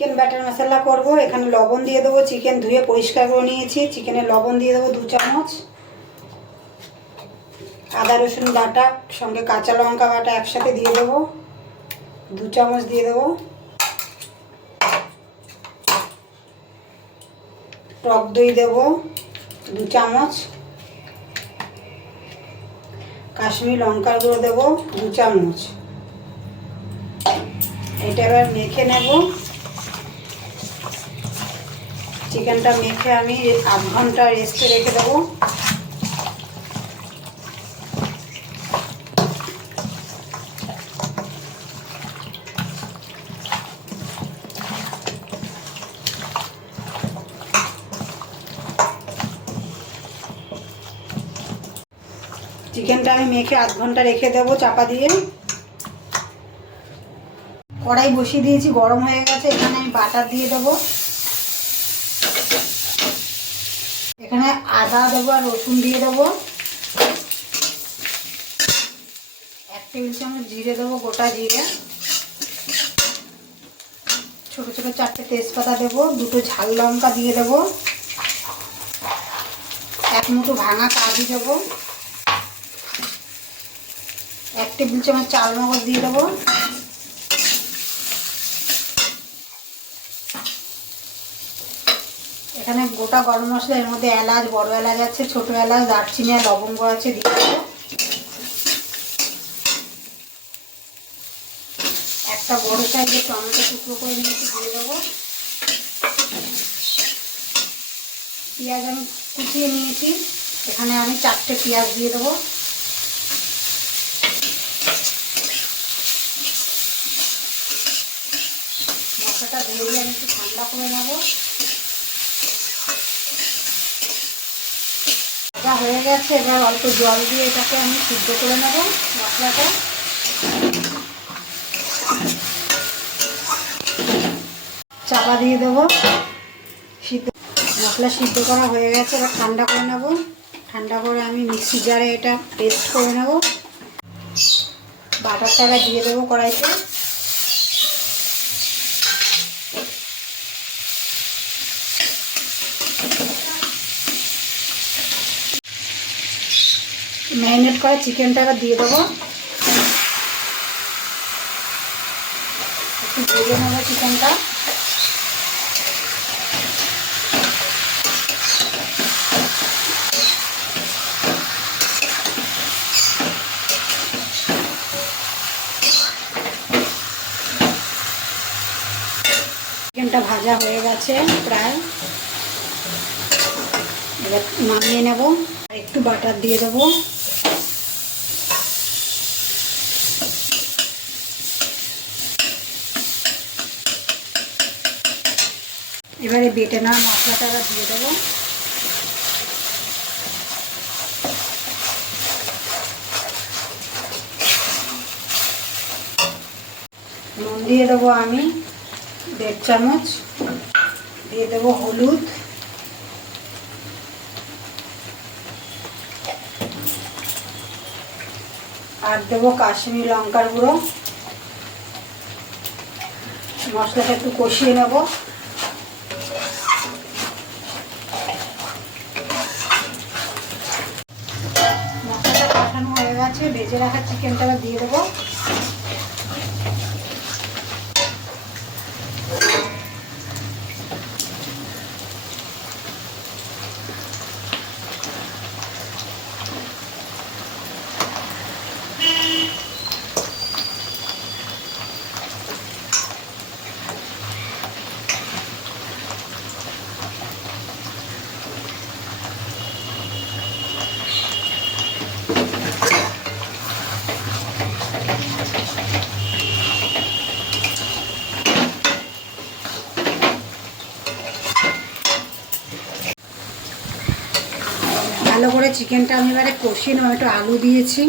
Chicken butter মশলা করব। এখানে লবণ দিয়ে দেবো, চিকেন ধুয়ে পরিষ্কার করে নিয়েছি। চিকেনে লবণ দিয়ে দেবো 2 চামচ, আদা রসুন বাটা সঙ্গে কাঁচা লঙ্কা বাটা একসাথে দিয়ে দেবো 2 চামচ দিয়ে দেবো। টক দই দেবো 2 চামচ, কাশ্মীরি লঙ্কার গুঁড়ো দেবো 2 চামচ। এটা এবার মেখে নেব। চিকেনটা মেখে আমি 8 ঘন্টা রেস্টে রেখে দেবো। চিকেনটা আমি মেখে 8 ঘন্টা রেখে দেবো চাপা দিয়ে। কড়াই বসিয়ে দিয়েছি, গরম হয়ে গেছে। এখানে আমি বাটার দিয়ে দেবো। এখানে আদা দেবো আর রসুন দিয়ে দেবো। 1 টেবিল চামচ জিরে দেবো, গোটা জিরে। ছোট ছোট 4টে তেজপাতা দেবো, 2টো ঝাল লঙ্কা দিয়ে দেবো, 1 মুঠো ভাঙা কাজু দেবো, 1 টেবিল চামচ চাল মগজ দিয়ে দেবো। এখানে গোটা গরম মশলা, এর মধ্যে এলাচ, বড় এলাচ আছে, ছোট এলাচ, দারচিনি আর লবঙ্গ আছে দিয়ে দেবো। একটা বড় সাইজের টমেটো টুকরো করে নিয়েছি দিয়ে দেবো। পেঁয়াজ আমি কুচিয়ে নিয়েছি, এখানে আমি 4টে পেঁয়াজ দিয়ে দেবো। মশলাটা ধুয়ে আমি একটু ঠান্ডা করে নেবো। এটা হয়ে গেছে, এবার অল্প জল দিয়ে এটাকে আমি সিদ্ধ করে নেব মশলাটা। চাপা দিয়ে দেবো। মশলা সিদ্ধ করা হয়ে গেছে, এবার ঠান্ডা করে নেব। ঠান্ডা করে আমি মিক্সি জারে এটা পেস্ট করে নেব। বাটারটা এবার দিয়ে দেবো কড়াইতে। ম্যারিনেট করা চিকেনটা এবার দিয়ে দেবো। একটু ভেজে নেবো চিকেনটা। চিকেনটা ভাজা হয়ে গেছে প্রায়, এবার নামিয়ে নেব। আর একটু বাটার দিয়ে দেবো। এবারে বেটে নেওয়া মশলাটা দিয়ে দেবো। নুন দিয়ে দেবো আমি 1.5 চামচ, দিয়ে দেবো হলুদ, আর দেবো কাশ্মীরি লঙ্কার গুঁড়ো। মশলাটা একটু কষিয়ে নেব। মশলাটা কষানো হয়ে গেছে, ভেজে রাখা চিকেনটা দিয়ে দেবো। ভালো করে চিকেনটা আমি এবারে কষিয়ে নেব। একটু আলু দিয়েছি,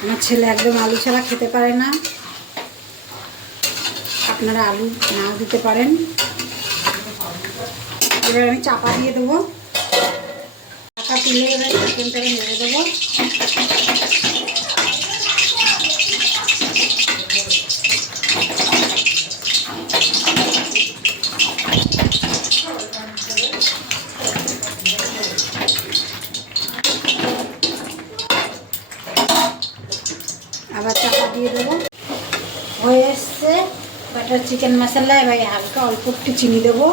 আমার ছেলে একদম আলু ছাড়া খেতে পারে না, আপনারা আলু নাও দিতে পারেন। এবার আমি চাপা দিয়ে দেবো। চাপা তুলে এবার চিকেনটাকে নেড়ে দেবো। দিয়ে দেবো। হয়ে এসছে বাটার চিকেন মশলা। এবার হালকা অল্প একটু চিনি দেবো।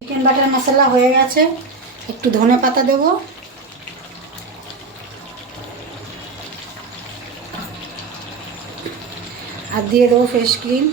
চিকেন বাটার মশলা হয়ে গেছে, একটু ধনে পাতা দেবো। আর দিয়ে দেবো ফ্রেশ ক্রিম।